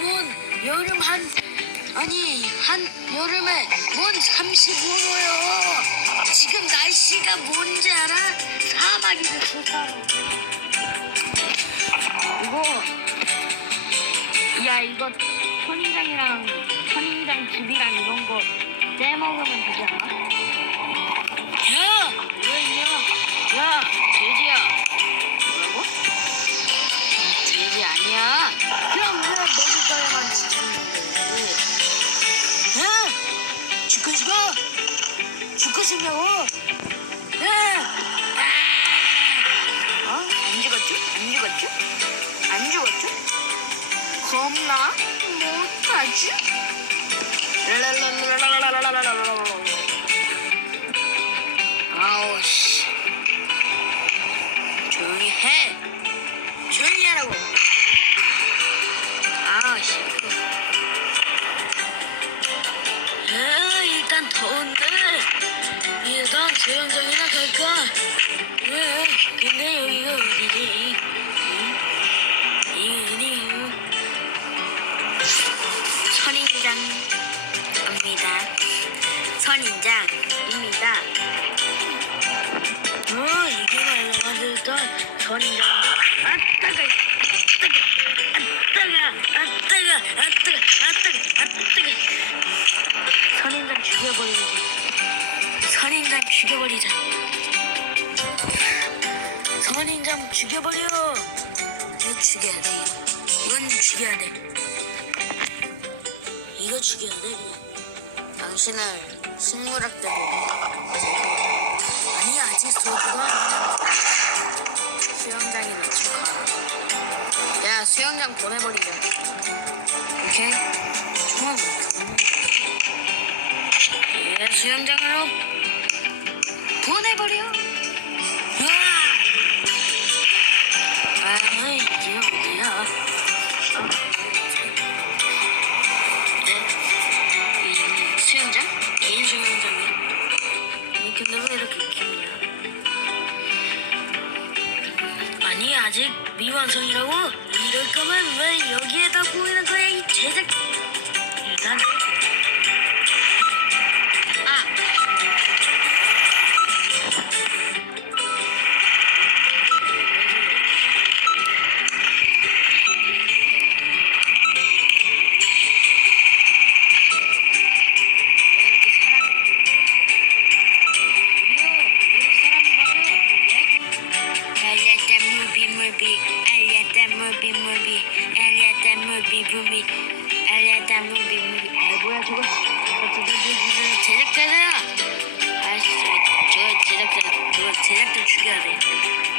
뭔 여름 한 아니 한 여름에 뭔 35도요. 지금 날씨가 뭔지 알아? 사막이 됐어 사막. 이거 야 이거 선인장이랑 선인장 즙이랑 이런 거 떼먹으면 되지 않아? 죽고 싶냐고? 야! 아! 어? 안 죽었죠? 안 죽었죠? 안 죽었죠? 겁나 못하지? 랄랄랄랄랄 선인장입니다 선인장입니다 어, 이게 말로만 전인장. 아, 따가, 아, 따가, 아, 따가, 아, 따가, 아, 따가, 아, 따가. 선인장 죽여버리지. 선인장 죽여버리자. 선인장 죽여버려. 이거 죽여야 돼. 이건 죽여야 돼. 이거 돼, 그냥. 당신을 식물학 때 보고. 아니 아직 넣지 마. 야 수영장 보내버리자. 오케이? 좋아. 예 수영장으로 보내버려. 으아! 아 이게 어디야? 네? 아직 미완성이라고? 이럴 거면 왜 여기에다 보이는 거야 이 제작 일단 movie. I like that movie, movie. I like that movie, movie. I like that movie, movie. 아 뭐야 저거? 제작자잖아. 아씨, 저 제작자, 저 제작자 죽여야 돼.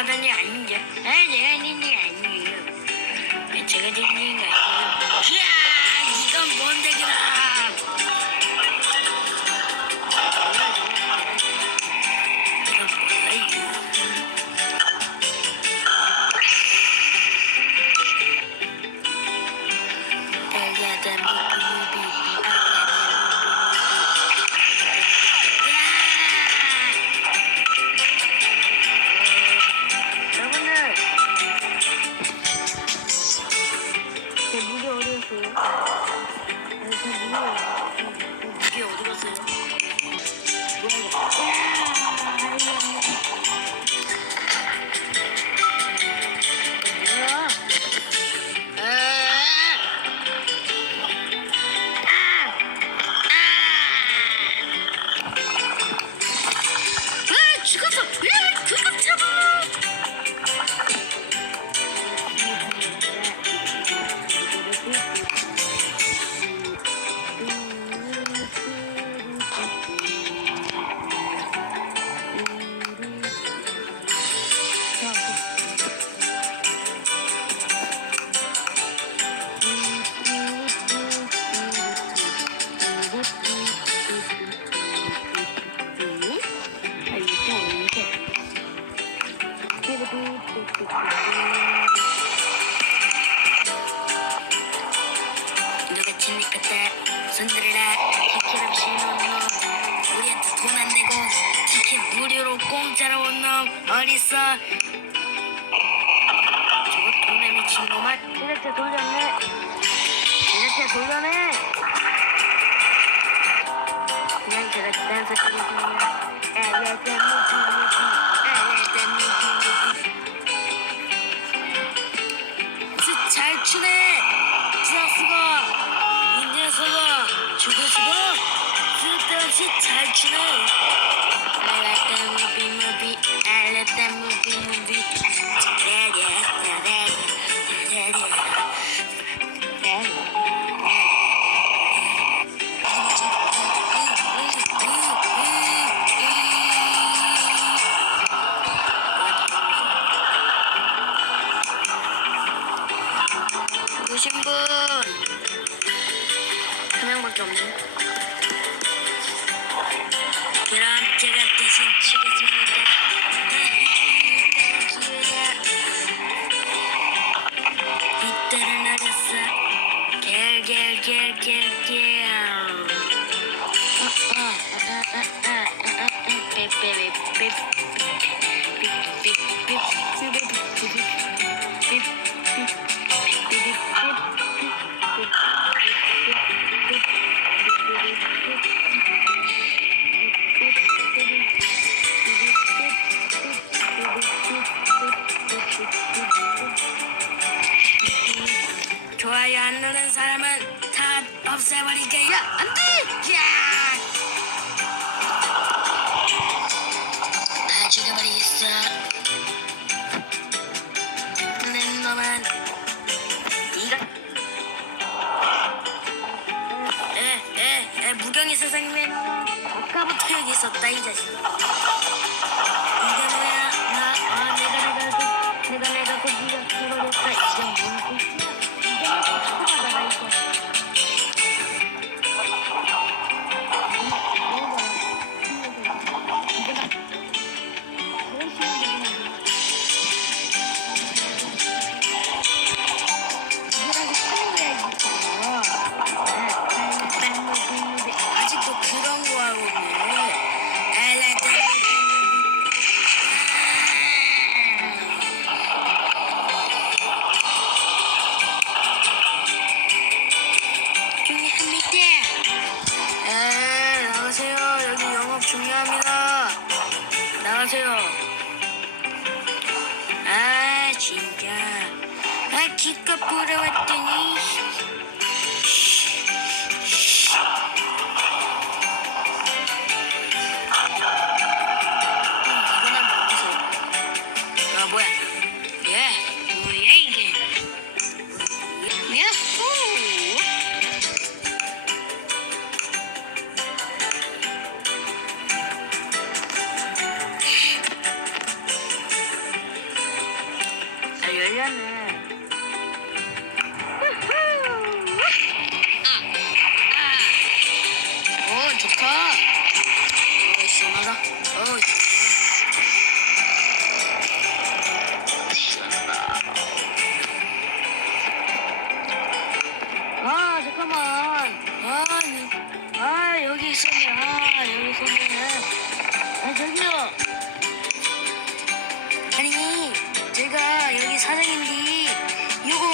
아, 내가 된게 아닌데. 아, 내가 있는 게 아니에요. 아, 제가 된게 아니에요. 무료로 공짜로 온놈 어딨어 저거 돈에 미친 놈아 제작자 돌렸네 제작자 돌려내 그냥 제가 댄서 찍었습니다 엘레데 무비 무비 엘레데 무비 무비 잘 추네 지하수가 이 녀석아 죽어주고 쓸데없이 잘 추네 엘레데 무비 무비 엘레데 좋아요 안 누른 사람은 다 없애버릴게요. 안 돼! 야! 죽여버리겠어. 내 놈은 네가 에, 에, 에, 무경이 선생님은 아까부터 여기 있었다 이 자식. 제가 여기 사장인데 이거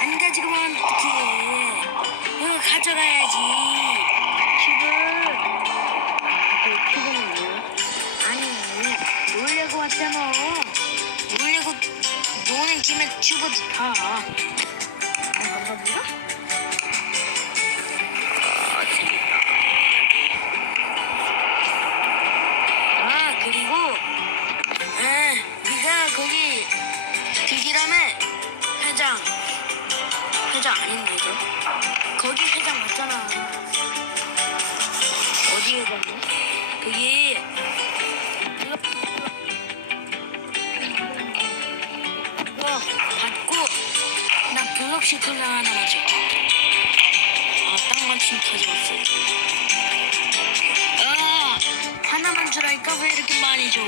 안 가지고 가면 어떡해. 이거 가져가야지. 큐브 그 큐브는 뭐야? 아니 놀려고 왔잖아. 놀려고 노는 김에 큐브 다. 아, 감사합니다. 아 재밌다 아 그리고 에, 네가 거기 들기람에 회장 회장 아닌데 이거 거기 회장 맞잖아 어디 회장이야? 거기 그거 받고 나 블록 시클랑 하나만 줘. 아딱 마침 가져왔어. 아 하나만 주라니까 왜 이렇게 많이 줘?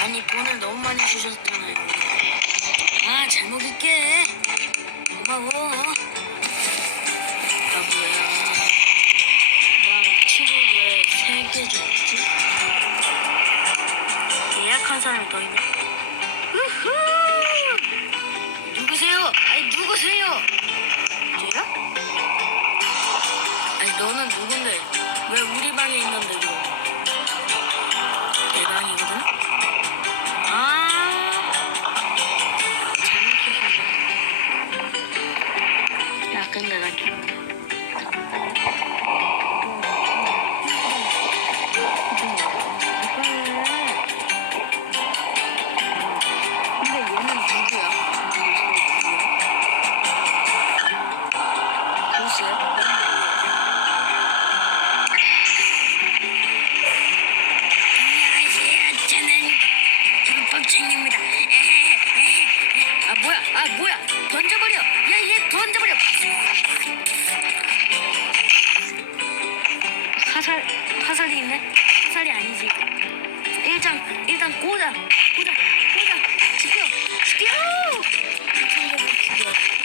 아니 돈을 너무 많이 주셨잖아요. 잘 먹을게. 고마워. 아 뭐야? 나 친구 왜세개 줬지? 예약한 사람 너희냐? 화살, 화살이 있네? 화살이 아니지. 일단, 일단 꽂아, 꽂아, 꽂아. 죽여, 죽여! 상대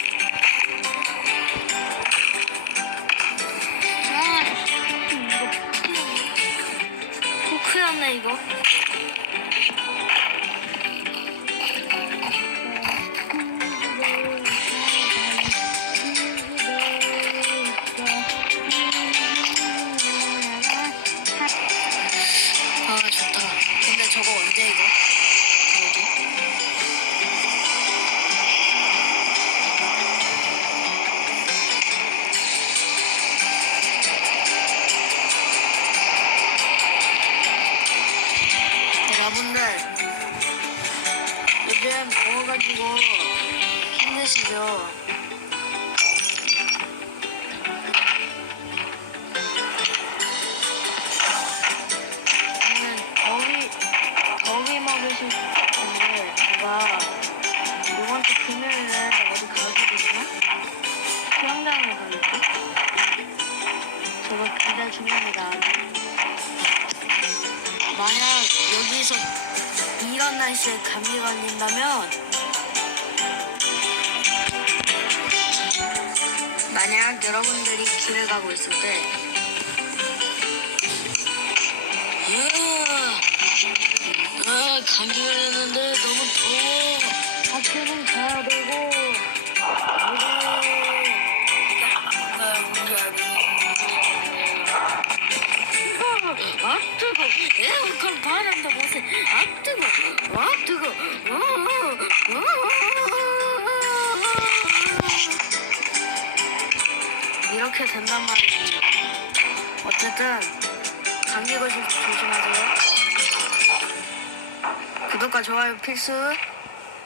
요즘 더워가지고 힘드시죠? 저는 더위 더위 먹으실 텐데 제가 이번 주 금요일에 어디 가거든요. 수영장을 가겠죠? 저거 기대 중입니다. 만약 여기서 이런 날씨에 감기 걸린다면 만약 여러분들이 길을 가고 있을 때 으아, 아, 감기 걸렸는데 너무 더워. 학교는 가야 되고. 아 뜨거 에어컨 바람도 못해. 아 뜨거 아 뜨거 이렇게 된단 말이에요. 어쨌든 감기 걸릴 때 조심하세요. 구독과 좋아요 필수